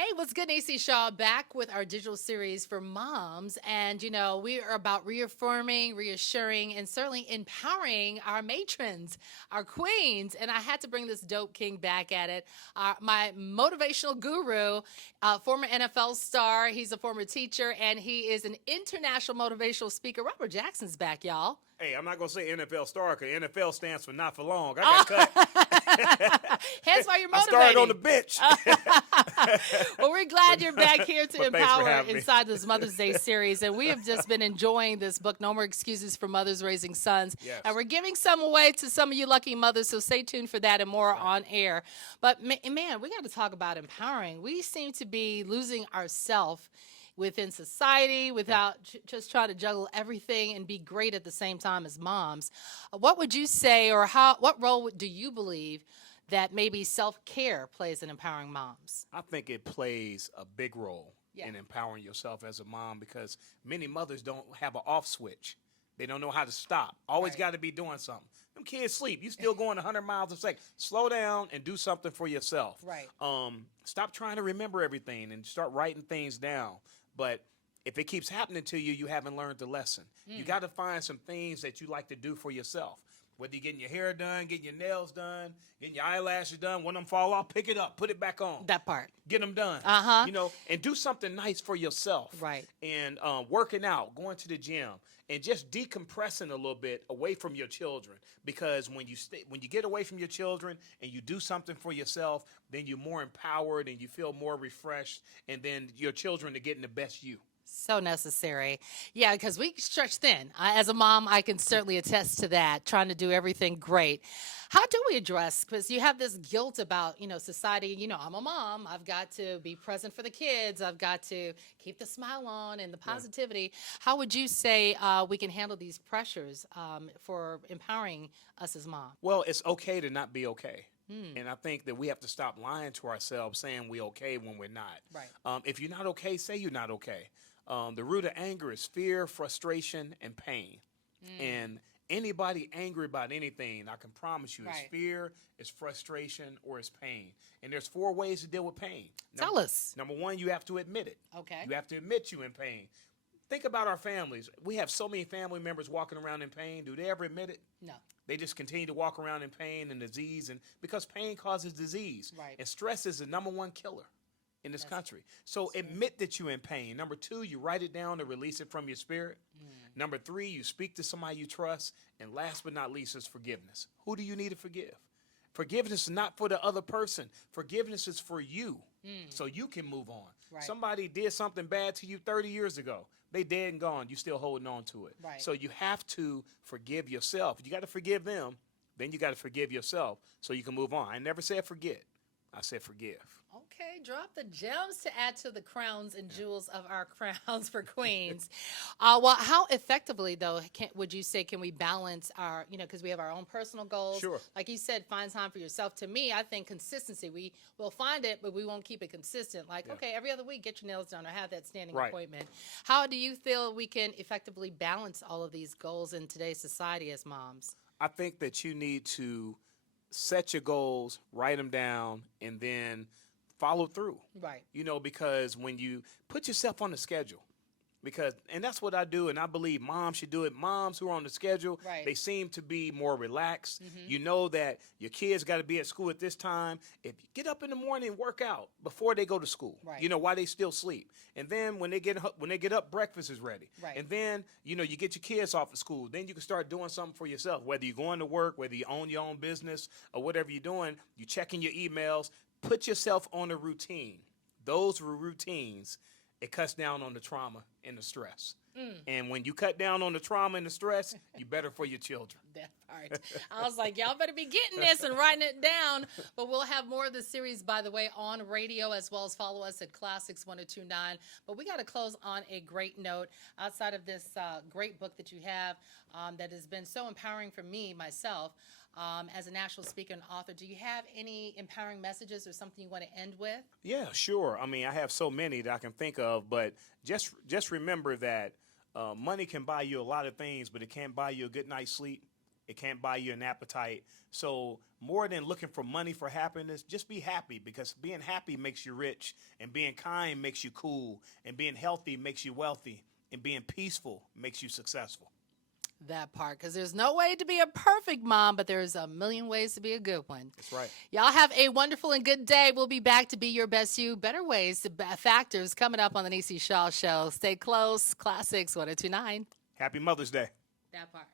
Hey, what's good, Niecey Shaw? Back with our digital series for moms. And, we are about reaffirming, reassuring, and certainly empowering our matrons, our queens. And I had to bring this dope king back at it. My motivational guru, former NFL star. He's a former teacher, and he is an international motivational speaker. Robert Jackson's back, y'all. Hey, I'm not going to say NFL star because NFL stands for not for long. I got cut. Hence why you're I motivating. started on the bench. Well, we're glad you're back here to But thanks for empower having me. inside this Mother's Day series. And we have just been enjoying this book, No More Excuses for Mothers Raising Sons. Yes. And we're giving some away to some of you lucky mothers, so stay tuned for that and more on air. But man, we got to talk about empowering. We seem to be losing ourselves within society without just trying to juggle everything and be great at the same time as moms. What would you say, or what role do you believe that maybe self-care plays in empowering moms? I think it plays a big role Yeah. in empowering yourself as a mom because many mothers don't have an off switch. They don't know how to stop. Always Right. got to be doing something. Them kids sleep. You still going 100 miles a second. Slow down and do something for yourself. Right. Stop trying to remember everything and start writing things down. But if it keeps happening to you, you haven't learned the lesson. You got to find some things that you like to do for yourself. Whether you're getting your hair done, getting your nails done, getting your eyelashes done, when them fall off, pick it up, put it back on. That part. Get them done. Uh-huh. And do something nice for yourself. Right. And working out, going to the gym, and just decompressing a little bit away from your children. Because when you get away from your children and you do something for yourself, then you're more empowered and you feel more refreshed, and then your children are getting the best you. So necessary. Yeah, because we stretch thin. As a mom, I can certainly attest to that, trying to do everything great. How do we address, because you have this guilt about, society, I'm a mom, I've got to be present for the kids, I've got to keep the smile on and the positivity. How would you say we can handle these pressures for empowering us as moms? Well, it's okay to not be okay. And I think that we have to stop lying to ourselves saying we're okay when we're not. Right. If you're not okay, say you're not okay. The root of anger is fear, frustration, and pain. And anybody angry about anything, I can promise you, Right. it's fear, it's frustration, or it's pain. And there's 4 ways to deal with pain. Tell us. Number 1, you have to admit it. Okay. You have to admit you're in pain. Think about our families. We have so many family members walking around in pain. Do they ever admit it? No. They just continue to walk around in pain and disease, and because pain causes disease. Right. And stress is the #1 killer in this country. So admit that you're in pain. Number 2, you write it down to release it from your spirit. Number 3, you speak to somebody you trust. And last but not least is forgiveness. Who do you need to forgive? Forgiveness is not for the other person. Forgiveness is for you, so you can move on. Right. Somebody did something bad to you 30 years ago. They dead and gone. You still holding on to it. Right. So you have to forgive yourself. You got to forgive them. Then you got to forgive yourself so you can move on. I never said forget. I said forgive. Okay, drop the gems to add to the crowns and jewels of our crowns for queens. Well, how effectively, though, would you say can we balance our, because we have our own personal goals? Sure. Like you said, find time for yourself. To me, I think consistency. We will find it, but we won't keep it consistent. Like, okay, every other week, get your nails done or have that standing Right. appointment. How do you feel we can effectively balance all of these goals in today's society as moms? I think that you need to set your goals, write them down, and then follow through. Right. Because when you put yourself on the schedule, and that's what I do, and I believe moms should do it. Moms who are on the schedule, Right. they seem to be more relaxed. You know that your kids got to be at school at this time. If you get up in the morning and work out before they go to school, Right. while they still sleep. And then when they get up, breakfast is ready. Right. And then, you get your kids off of school. Then you can start doing something for yourself, whether you're going to work, whether you own your own business, or whatever you're doing. You're checking your emails. Put yourself on a routine. Those routines, it cuts down on the trauma and the stress. And when you cut down on the trauma and the stress, you're better for your children. That part. I was like, y'all better be getting this and writing it down. But we'll have more of the series, by the way, on radio, as well as follow us at Classix 1029. But we got to close on a great note. Outside of this great book that you have that has been so empowering for me, myself, as a national speaker and author, do you have any empowering messages or something you want to end with? Yeah, sure. I mean, I have so many that I can think of, but just remember that money can buy you a lot of things, but it can't buy you a good night's sleep. It can't buy you an appetite. So more than looking for money for happiness, just be happy, because being happy makes you rich, and being kind makes you cool, and being healthy makes you wealthy, and being peaceful makes you successful. That part, because there's no way to be a perfect mom, but there's a million ways to be a good one. That's right. Y'all have a wonderful and good day. We'll be back to be your best you, better ways to factors coming up on the Niecey Shaw Show. Stay close. Classix 1029. Happy Mother's Day. That part.